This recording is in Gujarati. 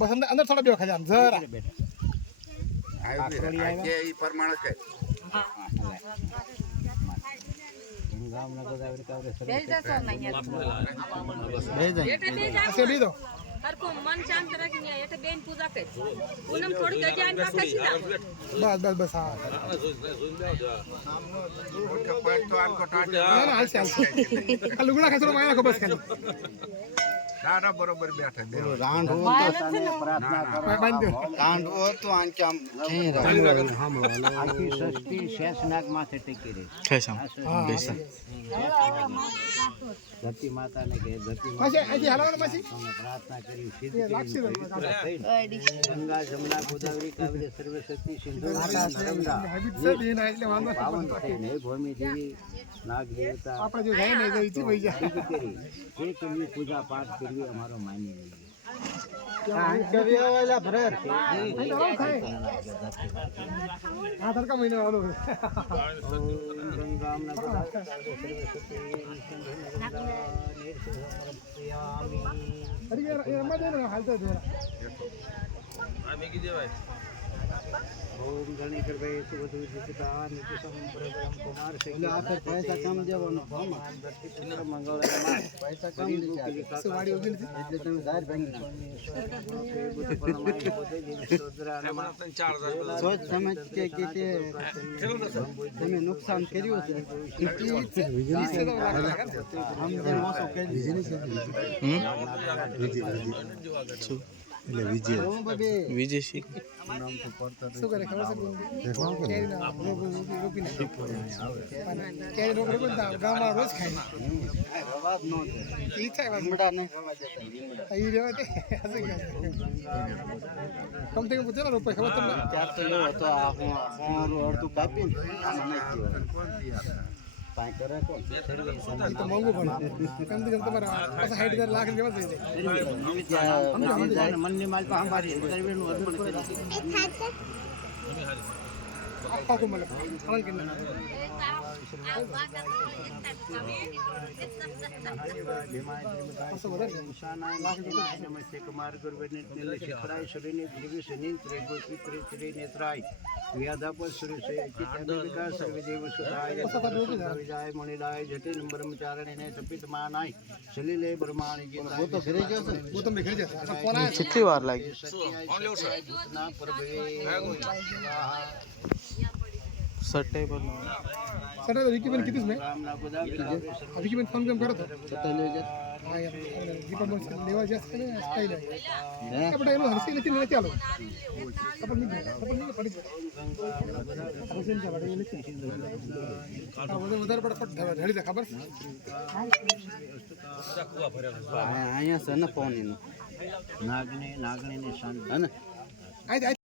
બસ અંદર થોડા બે ખાલી આમ જરા मन शांत रखनी है ये बेन पूजा कर पूनम थोड़ी गजान का कशी ना बस बस बस हां लुगड़ा खाचरो माया को बस खाली दादा बरोबर बैठा दे रांड हो तो साने प्रार्थना करो रांड हो तो आंचाम कहीं रहो हम आखी सृष्टि शेषनाग माथे टेकी रे कैसा बेसा धरती माता ने के धरती अच्छा ऐसे हलावन मसी प्रार्थना करी सिद्ध गंगा जमुना गोदावरी कावेरी सरस्वती सिंधु नर्मदा हैबिट से दिन એટલે વાંધો पावन ने भूमि देवी नाग देवता આપણે જો જાય ને ગઈ થી વઈ જા ये कभी पूजा पाठ करिए हमारो मानी नहीं वाला भरत आधार का महीने वालों गंगा अरे ये मत देना हालत दे ओम गणी करवे सुबधु जिता नित्य संप्रदाय कुमार से आकर पैसा कम देवनो हम मंगल पैसा कम दे सवाड़ी होगी એટલે તમે ધાર ભાંગી સોચ સમજ કે તે તમે નુકસાન કર્યું છે हम જે મોસો કરી એટલે વિજય શી શું કરે ખબર છે કેરી ના રોપી ને કેરી રોપી ગામમાં રોજ ખાય રવાજ નો ઈ થાય લીમડા ને રવા દેતા ઈ રેવા દે કમ તે પૂછે રોપે ખબર તમને ચાર તો લો હતો આ હું અડધું કાપીને આમાં નાખી દીધું પાય કરે તો ઈ તો મોંઘું પડે કમ થી કમ તમારા 60,000 લાખ લેવા થઈ જાય મનની માલ તો સંભાળી કરવેનું અર્પણ કરી આપા કો મતલબ અમલ કરना નમસ્તે કુમાર ગુરુવને શિખરાય સુરીને દેવી સુની ત્રિગો પિત્રે ત્રિનેત્રાય વ્યાધાપર સુરી સે ચિત્તવિકાર સર્વદેવ સુતાય વિજાય મણિલાય જટિ બ્રહ્મચારણીને તપિત માનાય સલીલે બ્રહ્માણી જી वो तो घरे जैसे वो तो घरे जैसे अच्छा कौन है કેટલી વાર લાગી ના પ્રભવે સટે પર सर विकी बन कितने में રામના ગોદાવરી विकी बन फोन पे करो तो ચતલે જે हां यार दीपक बन लेवा जैसे ने स्टाइल है આપણે એનો હરસી નથી ને ચાલો अपन नहीं पड़ी हरસી ને પડે નથી આ વધારે પડફટ ઢળી દે ખબર છે અહીંયા છે ને ફોન એનો નાગણી ને શાંત હે ને આઈ